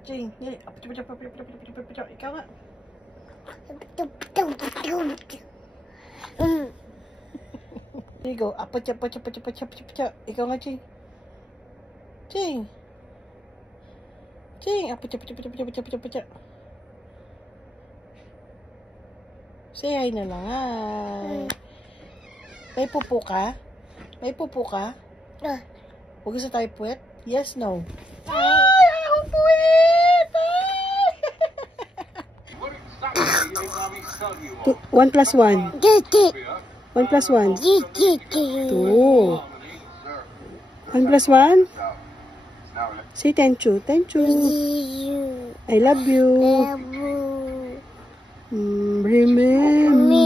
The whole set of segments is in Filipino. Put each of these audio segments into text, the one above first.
Jing, dali. Ikaw nga. There you go. Ikaw nga, Jing. Jing. Jing. Say hi na lang. Hi. May pupo ka? May pupo ka? Huwag sa tayo puwet? Yes, no? Ay! Ako puwet! Ay! 1 plus 1. 1 plus 1. 2. 1 plus 1? Say thank you. Thank you. I love you. Remember me.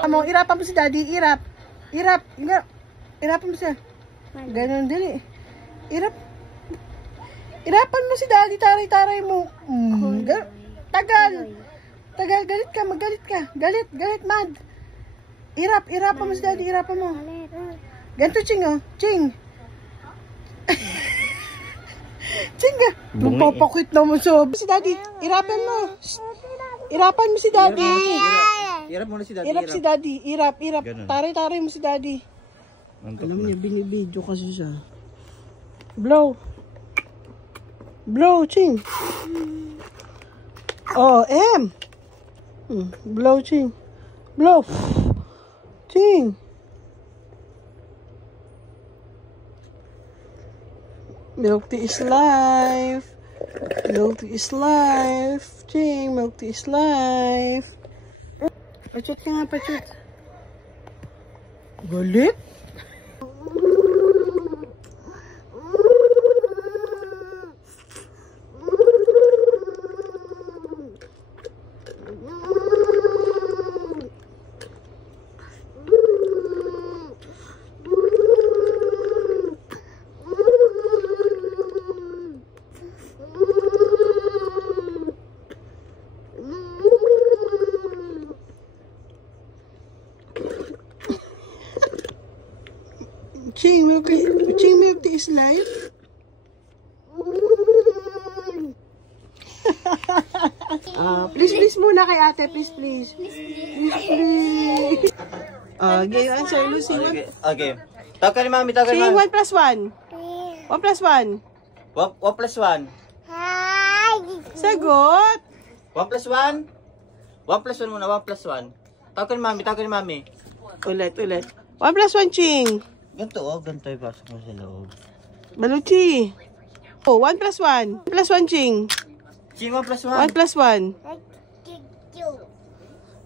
Amo, irapan mo si Daddy. Irap. Irapan mo siya. Ganon dali. Irapan mo si Daddy. Taray-taray mo. Tagal. Galit ka. Magalit ka. Galit, mad. Irapan mo si Daddy. Irapan mo. Ganito, Ching, oh. Ching. Ching ka. Magpapakit naman siya. Si Daddy. Irapan mo. Irapan mo si Daddy. Irap mo na si Daddy. Irap si Daddy. Irap. Taray-taray mo si Daddy. Mantok Alam na. niya, binibidyo kasi siya. Blow. Blow, Ching. Oh, M. Blow, Ching. Blow. Ching. Milk tea is life. Milk tea is life. Ching, milk tea is life. Pachut ka nga, pachut. Galit? Ching, milk tea is life. Please muna kay ate, please. Give you answer, Lucy. Okay. Tawag ka ni Mami, tawag ka ni Ching, Mami. 1 plus 1. 1 plus 1. 1 plus 1. Sagot. 1 plus 1. 1 plus 1 muna, 1 plus 1. Tawag ka ni Mami. Ulit. 1 plus 1, Ching. Ganito, ganito yung pasok mo sa loob. Baluchi. Oh, 1 plus 1. 1 plus 1, Ching. Ching, 1 plus 1. 1 plus 1.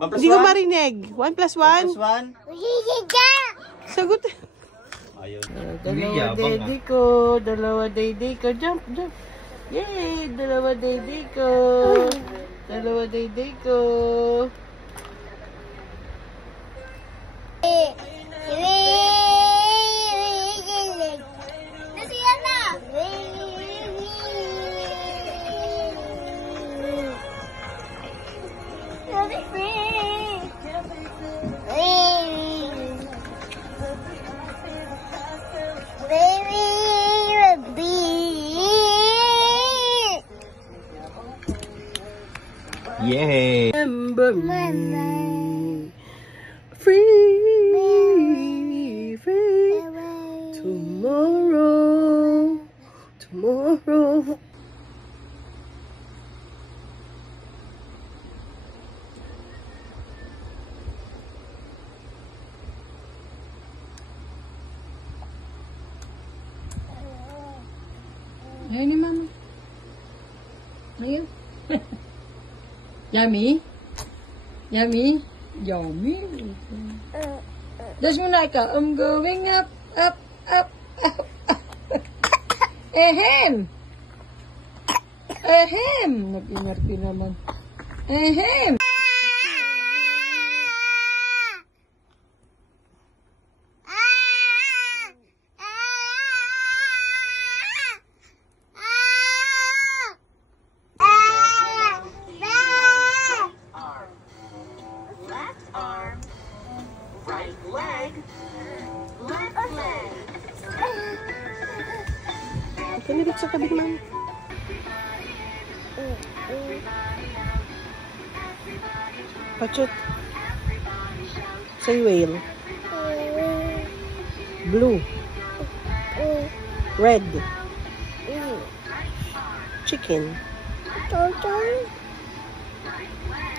1 plus 1. Hindi ko marinig. 1 plus 1. 1 plus 1. Sagot. Ayun. Dalawa daddy ko. Jump. Yay! Dalawa daddy ko. Yay! Remember me. Free. Tomorrow. Ayun ni Mama. Ayun. Yummy? Diyos mo na ikaw. I'm going up. Ehem! Nag-inarti naman. Ehem! Tumilip sa tabi naman. Pachut. Say whale. Blue. Red. Chicken.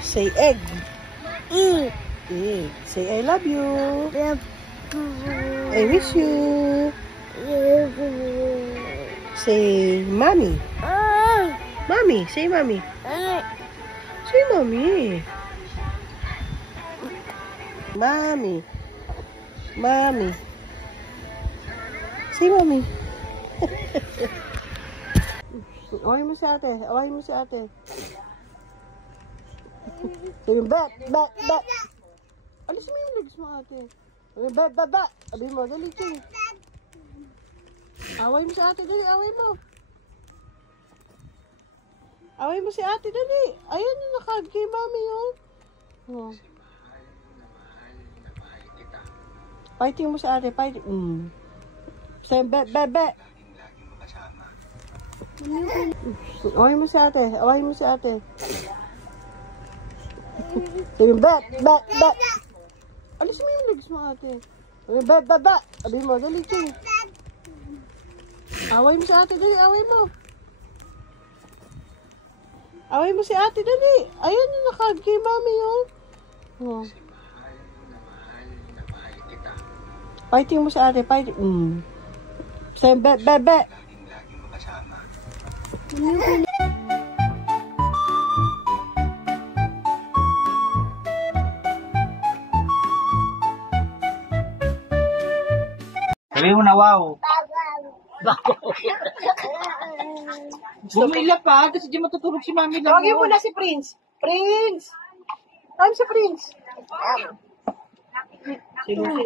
Say egg. Egg. Say I love you. I miss you. Say mommy. Mommy. Say mommy. Say mommy. Mommy. Mommy. Say mommy. Away mo si ate. Away mo si ate. Say bat. Alis mo yung legs mo ate. Bat. Sabi mo, dali siya. Away mo si ate, dali. Away mo. Away mo si ate, dali. Ayan yung nakag kay mami yun. Oh. Fighting mo si ate, fighting. Say bat. Away mo si ate, away mo si ate. Say bat. Alis mo yung legs mo ate. Bat. Sabi mo, dali siya. Away mo si ate, dali. Away mo. Away mo si ate, dali. Ayan yung nakag kay mami yun. Oh. Fighting mo si ate, fighting. Say bat. Sabi mo na wow. Bumila pa kasi di matutulog si mami lang. Tawagin mo na si Prince. Prince! Ano si Prince? Sino? Ano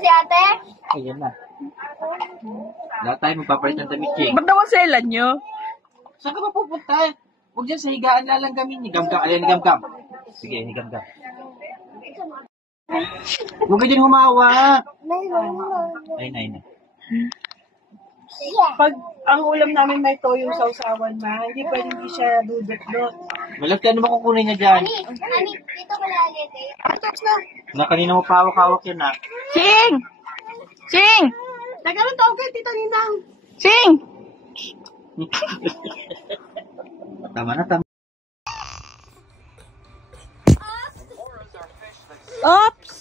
si ate? Ayan na. Lahat tayo magpapalit ng damit, King. Ba't naman selan nyo? Saan ka mapupunta? Huwag dyan sa higaan lalanggamin. Higam-gam. Ayan, higam-gam. Sige, higam-gam. Huwag ka dyan humawa. Ayun. Pag ang ulam namin may toyo sa usawan ma, hindi pwedeng hindi siya dudot-dot. Malaki, ano ba kukunin niya dyan? Ani, dito ko lalagay. Na kanina mo pawak-hawak yun na. Sing! Teka lang tawag kay Tita Ninang. Sing! Tama na, tama. Oops!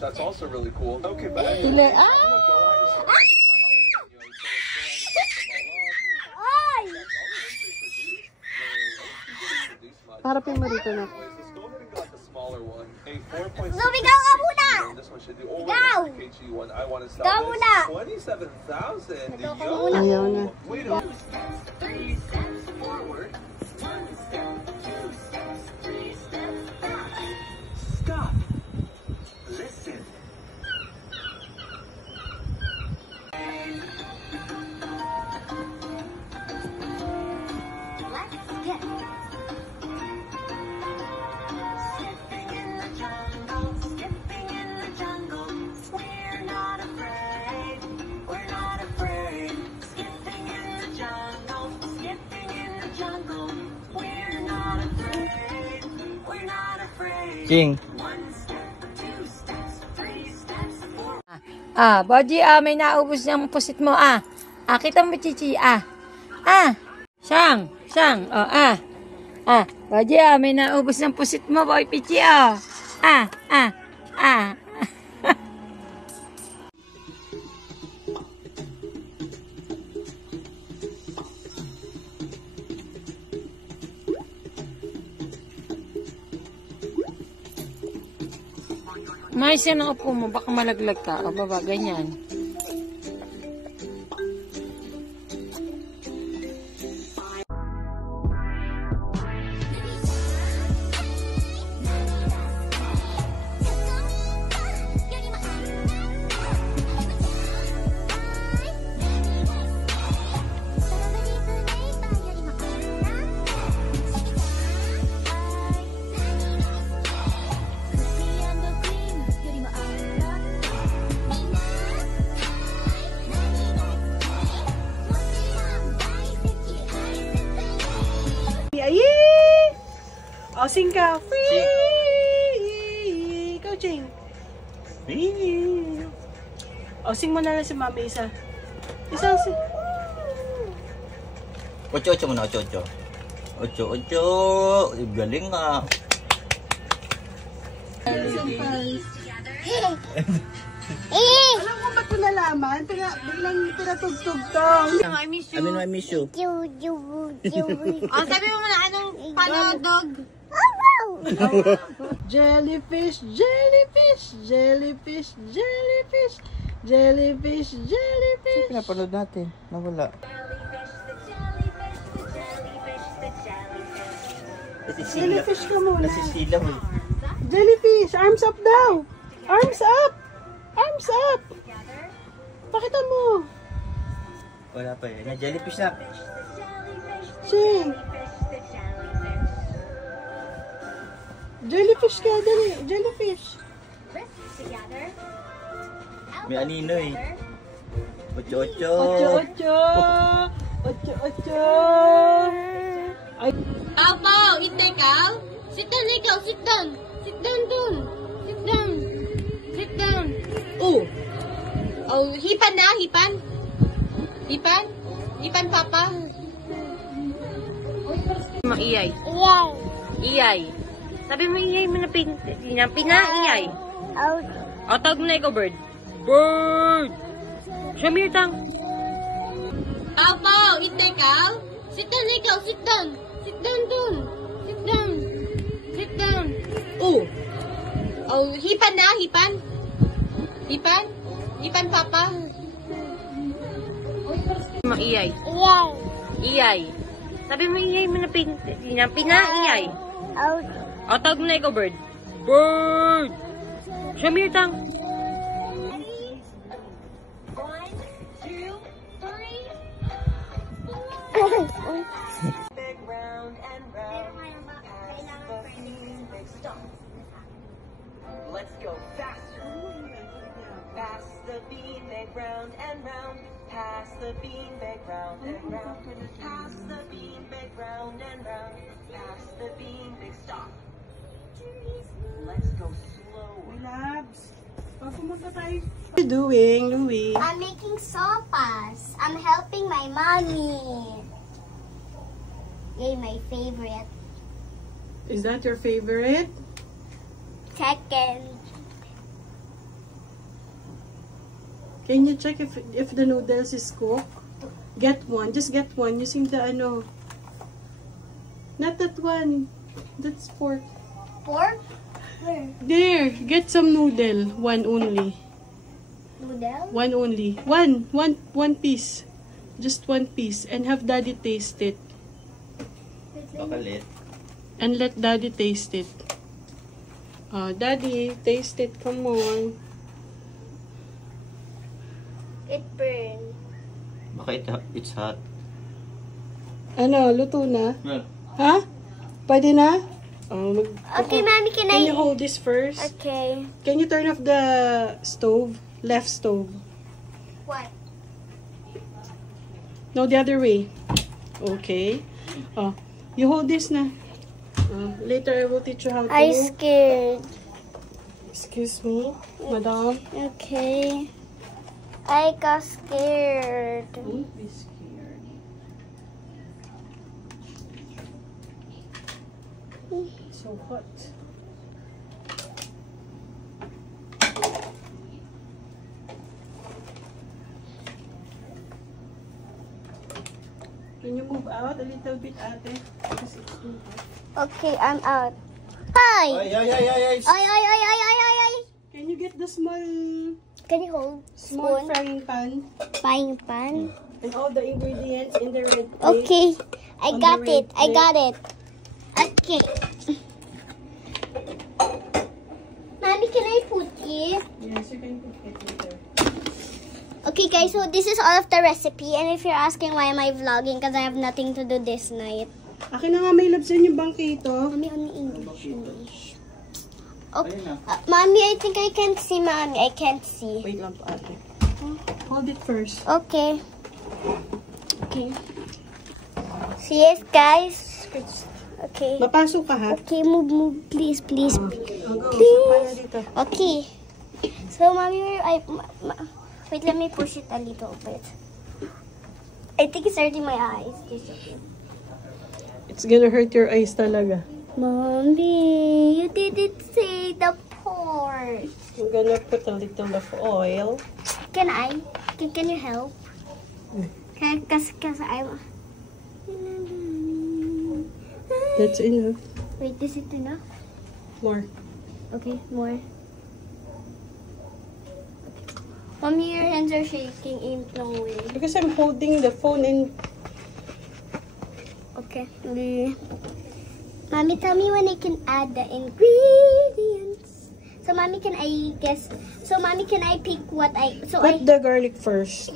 That's also really cool. Okay, but Ile, Harapin mo rito na. let's go ahead and got the smaller one. A 4.6. Lumigaw ka muna! This one should do. Go! KG one. I want to Go sell muna! this 27,000. Ayaw na. Wait a Stop. Listen. King. Body, may naubos ng pusit mo, kita mo, Chichi, Sang, Body, may naubos ng pusit mo, boy, Pichi, May siya na upo mo, baka malaglag ka. O baba, ganyan. O, sing ka. Free! Ikaw, Ching. O, sing mo na lang si Mami isa. Isang sing. Ocho muna, ocho. Galing nga. Alam mo ba't ko nalaman? Biglang pinatugtog to. I miss you. I miss you. Oh, sabi mo na anong panodog? Jellyfish, jellyfish, jellyfish, jellyfish, jellyfish, jellyfish. Pinapanood natin. Nawala. Jellyfish ka muna. Nasisilaw eh. Jellyfish, arms up daw. Arms up. Arms up. Pakita mo. Wala pa eh. Jellyfish na. Ching. Jellyfish ka, dali. Jellyfish. May anino eh. Ocho. Ocho. Ay. Apo, itay ka? Sit down, ikaw. Sit down. Sit down dun. Sit down. Sit down. Oh. Oh, hipan na, hipan. Hipan? Hipan, papa. Maiyay. Iyay. Sabi mo iyay mo na iyay. O, tawag mo na ikaw, bird. Bird! Show me your tongue. Apo, itay ka? Sit down, ikaw. Sit down. Sit down dun. Sit down. Sit down. Oh. Oh, hipan na, hipan. Hipan? Hipan, papa. Maiyay. Iyay. Sabi mo iyay mo na iyay. O, tawag mo na ikaw, bird. Bird! Show me your tongue. Let's go faster. Pass the beanbag round and round. Pass the beanbag round and round. Pass the beanbag round and round. Pass the beanbag. Stop. Let's go slow. Labs. What are you doing, Louie? I'm making sopas. I'm helping my mommy. Yay, my favorite. Is that your favorite? Second. Can you check if the noodles is cooked? Get one. Just get one using the ano. Not that one. That's pork. Pork? Where? There. Get some noodle. One only. Noodle? One only. One piece. Just one piece. And have daddy taste it. Bakalit. And let daddy taste it. Daddy, taste it. Come on. It burned. Baka it's hot. Ano, luto na? Well, Ha? Pwede na? Okay, mommy, can Can you I? hold this first? Okay. Can you turn off the stove? Left stove. What? No, the other way. Okay. You hold this na. Later I will teach you how to. I scared. Excuse me, madam. Okay. I got scared. Don't be scared. It's so hot. Can you move out a little bit, ate? Because it's too hot. Okay, I'm out. Hi! ay. Ay. Can you get the small Can you hold small spoon? frying pan Frying pan? and all the ingredients in the red plate? Okay. I On the got red it. I plate. got it. Okay. Mommy, can I put it? Yes, you can put it later. Okay, guys, so this is all of the recipe. And if you're asking why am I vlogging, because I have nothing to do this night. Akin na nga may labs yan yung bangkito. Mommy, only English. Okay. Ayun na. Mommy, I think I can't see, Mommy. I can't see. Wait lang po, ate. Hold it first. Okay. Okay. See it, guys? Okay. Mapasok ka, ha? Okay, move, please, please. Go. Please. Dito. Okay. So, mommy, wait, let me push it a little bit. I think it's hurting my eyes. It's gonna hurt your eyes talaga. Mommy, you didn't say the part. I'm gonna put a little of oil. Can I? Can you help? Cause I'm... That's enough. Wait, is it enough? More. Okay, more. Mommy, your hands are shaking in no way. Because I'm holding the phone and... Okay. Mommy, tell me when I can add the ingredients. So, Mommy, can I guess? So, Mommy, can I pick what I... So, Put the garlic first.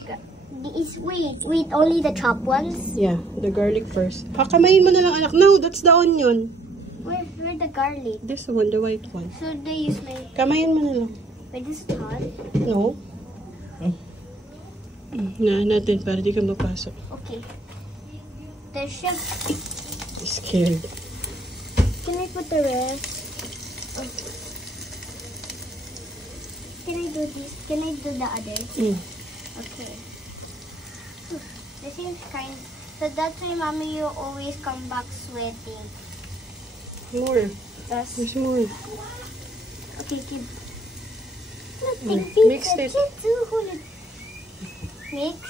Wait, only the chopped ones? Yeah, the garlic first. Kakamayin mo na lang, anak. No, that's the onion. Where the garlic? This one, the white one. So, they use my... Kamayin mo na lang. Wait, this is hot? No. Na natin para di ka mapasok. Okay. There's just... Scared. Can I put the rest? Oh. Can I do this? Can I do the others? Okay. This seems kind. So that's why, Mommy, you always come back sweating. More. That's There's more. okay. Keep. Mix it. Mix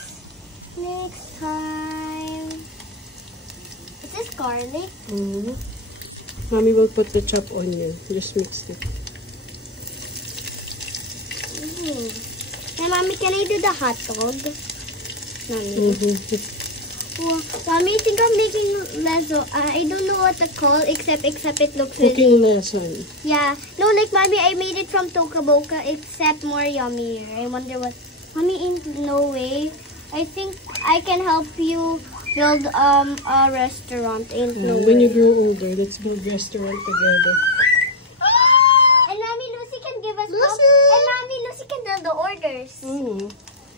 time. Is this garlic? Mommy will put the chopped onion. Just mix it. Hey, Mommy, can I do the hot dog? Mommy. Wow. Mommy, I think I'm making lezo. I don't know what to call except it looks really... Cooking lesson. Yeah. No, like, Mommy, I made it from Toca Boca except more yummier. I wonder what... Mommy, in no way. I think I can help you build a restaurant. Ain't no When you way. grow older, let's build restaurant together. And Mommy, Lucy can give us help. Lucy! And Mommy, Lucy can build the orders.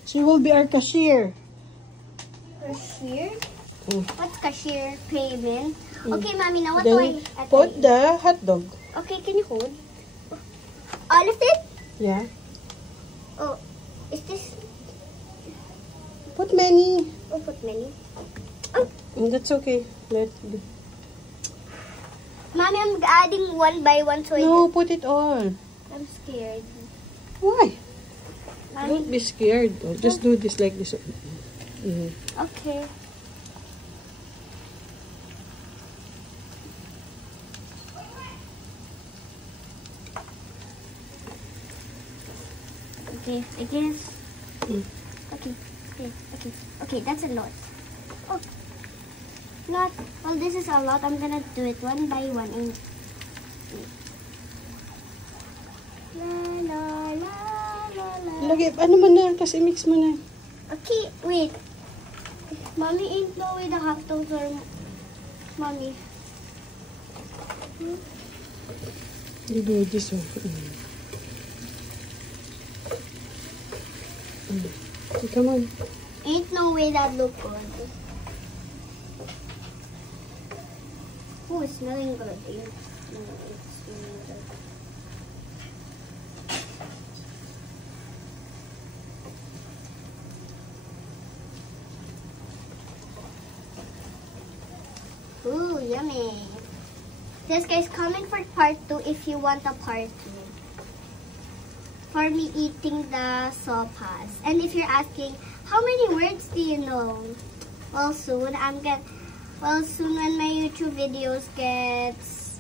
She will be our cashier. Cashier? What's cashier? Payment? Okay, Mommy, now what do Then I... put the hot dog. Okay, can you hold? All of it? Yeah. Oh, is this... Put many. Oh, put many. That's okay. Mommy, I'm adding one by one so No, put it all. I'm scared. Why? Mommy, Don't be scared. Just do this like this. okay. Okay, I guess. Okay, that's a lot. Oh, lot. Well, this is a lot. I'm gonna do it one by one. La. Lagi, ano mo na, kasi mix mo na. Okay, wait. Mommy ain't no way the hot dogs are... Mommy. You do this one. Come on. Ain't no way that look good. Oh, it's smelling good. It's smelling good. Ooh, yummy. Yes, guys, comment for part 2 if you want a part 2. For me eating the sopas. And if you're asking, how many words do you know? Well, soon when my YouTube videos gets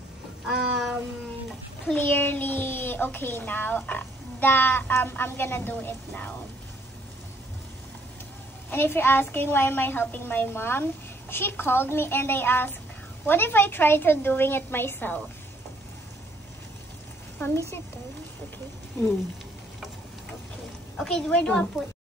clearly okay now, I'm gonna do it now. And if you're asking why am I helping my mom, she called me and I asked, what if I try to doing it myself? Mommy, sit down. Okay. Okay, where do I put?